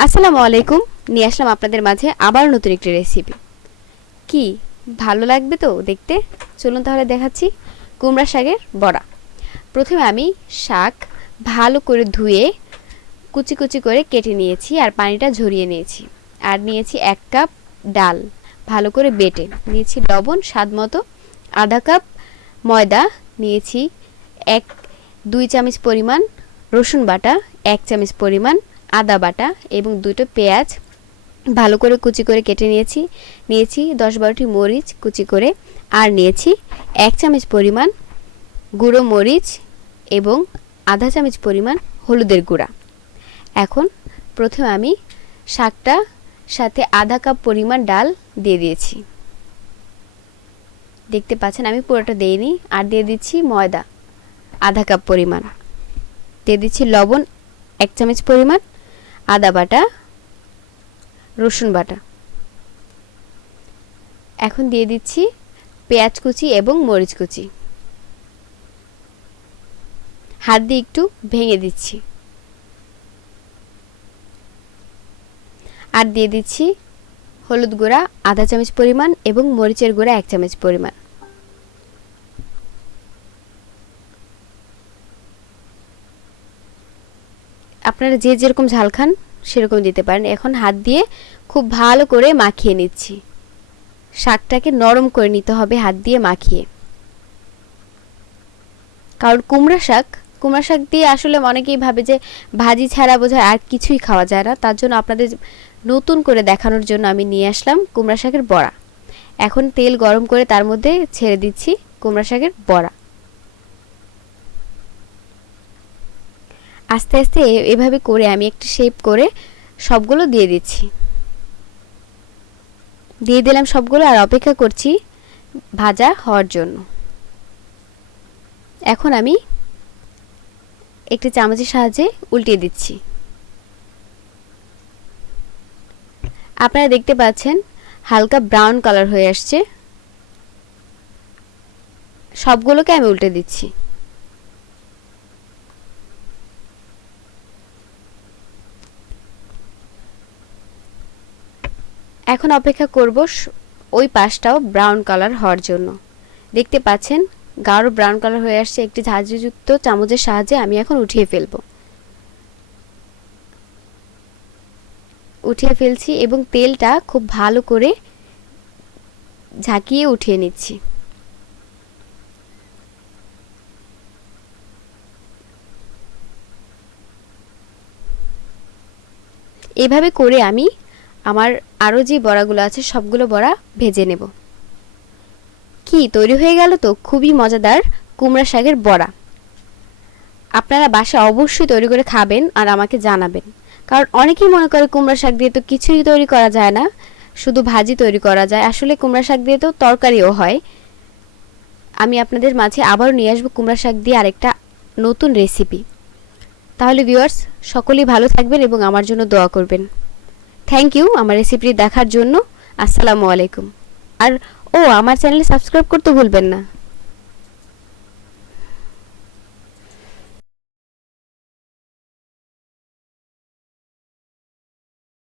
আসসালামু আলাইকুম। নিয়ে আসলাম আপনাদের মাঝে আবার নতুন একটি রেসিপি কি, ভালো লাগবে তো দেখতে? চলুন তাহলে দেখাচ্ছি কুমড়া শাকের বড়া। প্রথমে আমি শাক ভালো করে ধুয়ে কুচি কুচি করে কেটে নিয়েছি আর পানিটা ঝরিয়ে নিয়েছি। আর নিয়েছি এক কাপ ডাল ভালো করে বেটে। নিয়েছি লবণ, স্বাদ মতো আধা কাপ ময়দা, নিয়েছি এক, দুই চামচ পরিমাণ রসুন বাটা, এক চামচ পরিমাণ আদা বাটা এবং দুটো পেঁয়াজ ভালো করে কুচি করে কেটে নিয়েছি। নিয়েছি দশ বারোটি মরিচ কুচি করে আর নিয়েছি এক চামচ পরিমাণ গুঁড়ো মরিচ এবং আধা চামচ পরিমাণ হলুদের গুঁড়া। এখন প্রথমে আমি শাকটা সাথে আধা কাপ পরিমাণ ডাল দিয়ে দিয়েছি। দেখতে পাচ্ছেন আমি পুরোটা দিইনি, আর দিয়ে দিচ্ছি ময়দা আধা কাপ পরিমাণ। দিয়ে দিচ্ছি লবণ এক চামচ পরিমাণ আদা বাটা, রসুন বাটা। এখন দিয়ে দিচ্ছি পেঁয়াজ কুচি এবং মরিচ কুচি। হাত দিয়ে একটু ভেঙে দিচ্ছি। আর দিয়ে দিচ্ছি হলুদ গুঁড়া, আধা চামচ পরিমাণ এবং মরিচের গুঁড়া এক চামচ পরিমাণ। আপনারা যে যেরকম ঝাল খান, সেরকম দিতে পারেন। এখন হাত দিয়ে খুব ভালো করে মাখিয়ে নিচ্ছি। শাকটাকে নরম করে নিতে হবে হাত দিয়ে মাখিয়ে। কারণ কুমড়া শাক কুমড়া শাক দিয়ে আসলে অনেকেই ভাবে যে ভাজি ছাড়া বোঝায় আর কিছুই খাওয়া যায় না। তার জন্য আপনাদের নতুন করে দেখানোর জন্য আমি নিয়ে আসলাম কুমড়া শাকের বড়া। এখন তেল গরম করে তার মধ্যে ছেড়ে দিচ্ছি কুমড়া শাকের বড়া। আস্তে আস্তে এভাবে করে আমি একটু শেপ করে সবগুলো দিয়ে দিচ্ছি। দিয়ে দিলাম সবগুলো আর অপেক্ষা করছি ভাজা হওয়ার জন্য। এখন আমি একটি চামচের সাহায্যে উল্টিয়ে দিচ্ছি। আপনারা দেখতে পাচ্ছেন হালকা ব্রাউন কালার হয়ে আসছে। সবগুলোকে আমি উল্টে দিচ্ছি। এখন অপেক্ষা করব ওই পাশটাও ব্রাউন কালার হওয়ার জন্য। দেখতে পাচ্ছেন, গাঢ় ব্রাউন কালার হয়ে আসছে একটি ঝাঁঝিযুক্ত চামচের সাহায্যে আমি এখন উঠিয়ে ফেলব। উঠিয়ে ফেলছি এবং তেলটা খুব ভালো করে ঝাঁকিয়ে উঠিয়ে নিচ্ছি। এভাবে করে আমি আমার আরও যে বড়াগুলো আছে, সবগুলো বড়া ভেজে নেব। কি, তৈরি হয়ে গেল তো? খুবই মজাদার কুমড়া শাকের বড়া। আপনারা বাসা অবশ্যই তৈরি করে খাবেন আর আমাকে জানাবেন। কারণ অনেকেই মনে করে কুমড়া শাক দিয়ে তো কিছুই তৈরি করা যায় না, শুধু ভাজি তৈরি করা যায়। আসলে কুমড়া শাক দিয়ে তো তরকারিও হয়। আমি আপনাদের মাঝে আবারও নিয়ে আসব কুমড়া শাক দিয়ে আরেকটা নতুন রেসিপি তাহলে ভিউয়ার্স সকলেই ভালো থাকবেন এবং আমার জন্য দোয়া করবেন। থ্যাংক ইউ আমার রেসিপিটি দেখার জন্য। আসসালামু আলাইকুম। আর ও, আমার চ্যানেল সাবস্ক্রাইব করতে ভুলবেন না।